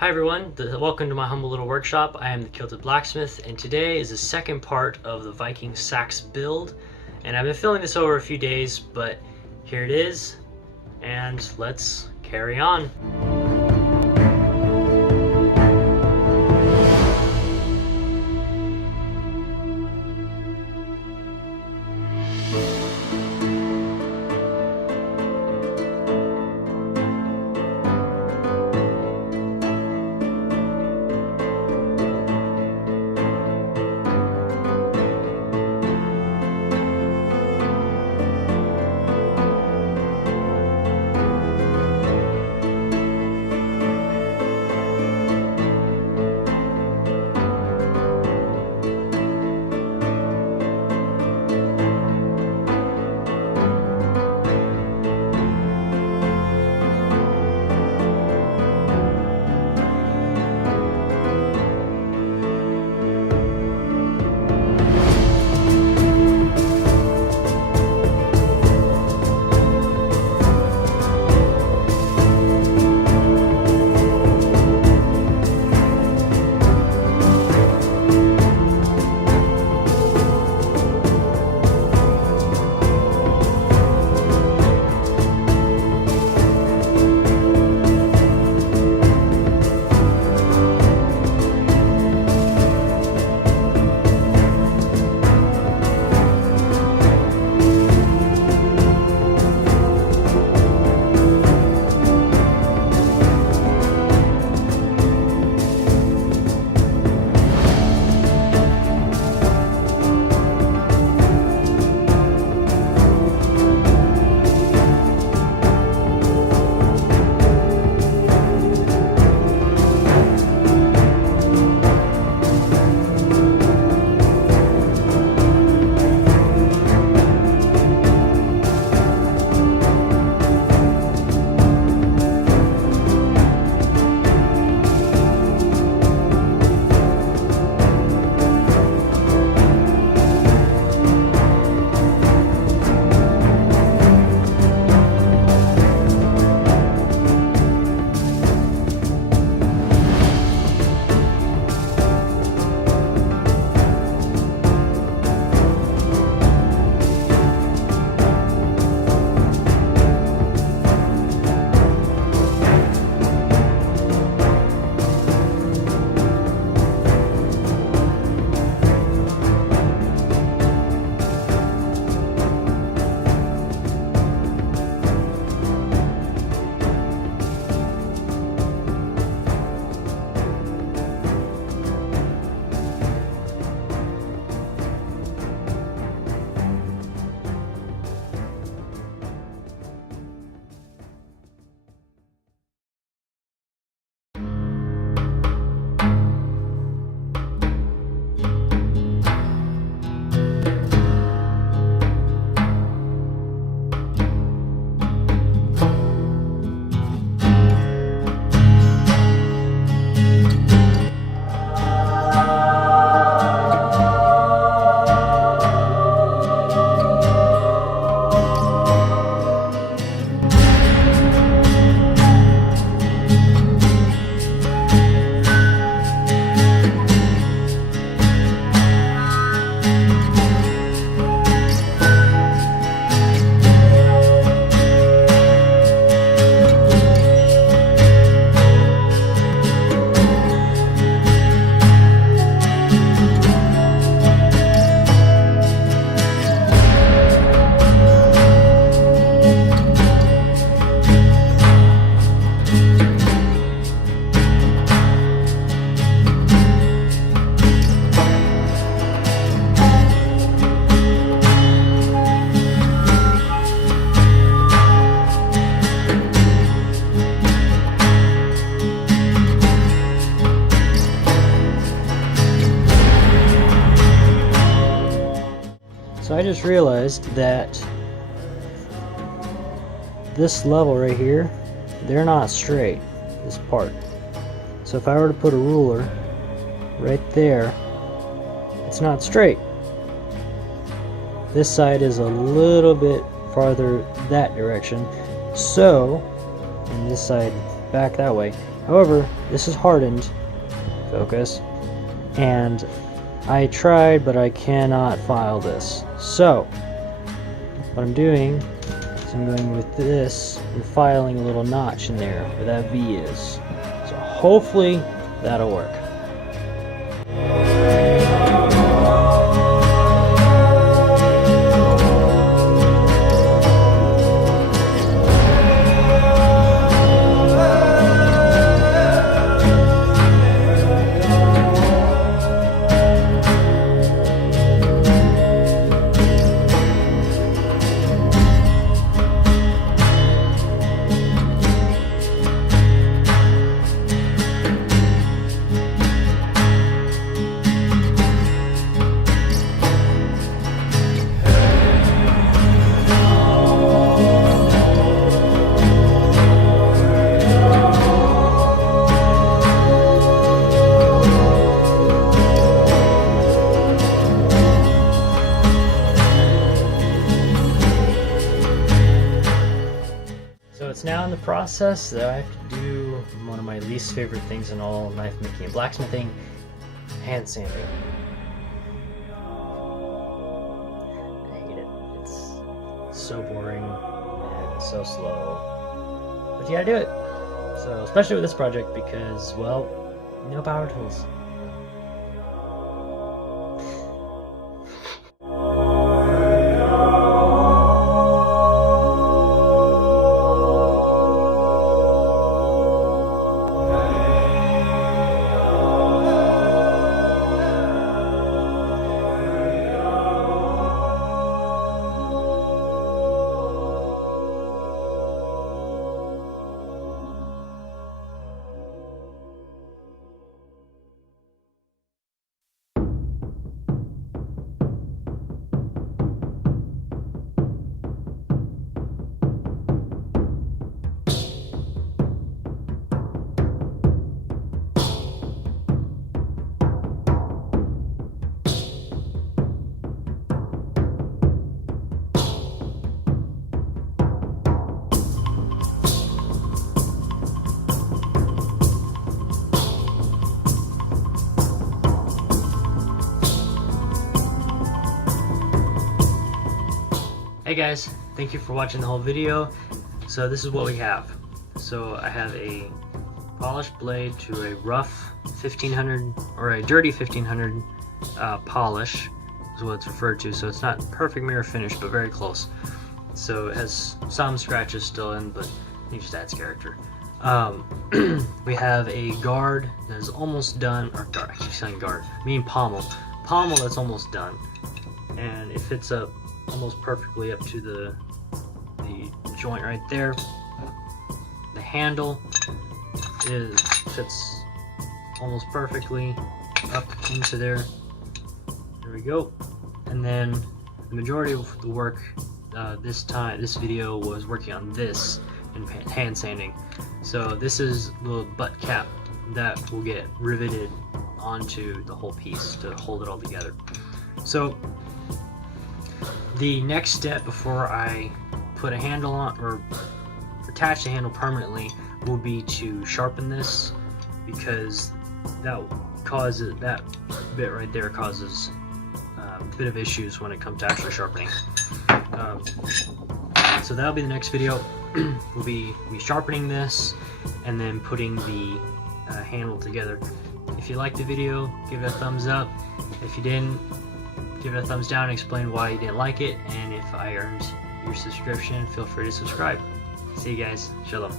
Hi everyone, welcome to my humble little workshop. I am the Kilted Blacksmith, and today is the second part of the Viking Seax build. And I've been filming this over a few days, but here it is, and let's carry on. So I just realized that this level right here, they're not straight, this part. So if I were to put a ruler right there, it's not straight. This side is a little bit farther that direction. So, and this side back that way, However, this is hardened, focus, and I tried, but I cannot file this. So, what I'm doing is I'm going with this and filing a little notch in there where that V is. So hopefully that'll work. It's now in the process that I have to do one of my least favorite things in all knife making and blacksmithing, hand sanding. I hate it. It's so boring and so slow. But you gotta do it. So, especially with this project because, well, no power tools. Hey guys, thank you for watching the whole video. So this is what we have. So I have a polished blade to a rough 1500 or a dirty 1500 polish is what it's referred to. So it's not perfect mirror finish, but very close. So it has some scratches still in, but it just adds character. We have a guard that is almost done, or guard, I keep saying guard, I mean pommel. Pommel that's almost done, and it fits up almost perfectly up to the joint right there. The handle fits almost perfectly up into there. There we go. And then the majority of the work this video was working on this and hand sanding. So this is the butt cap that will get riveted onto the whole piece to hold it all together. So the next step before I put a handle on or attach the handle permanently will be to sharpen this, because that bit right there causes a bit of issues when it comes to actually sharpening. So that'll be the next video. We'll be sharpening this and then putting the handle together. If you liked the video, give it a thumbs up. If you didn't, give it a thumbs down and explain why you didn't like it, and if I earned your subscription, feel free to subscribe. See you guys. Shalom.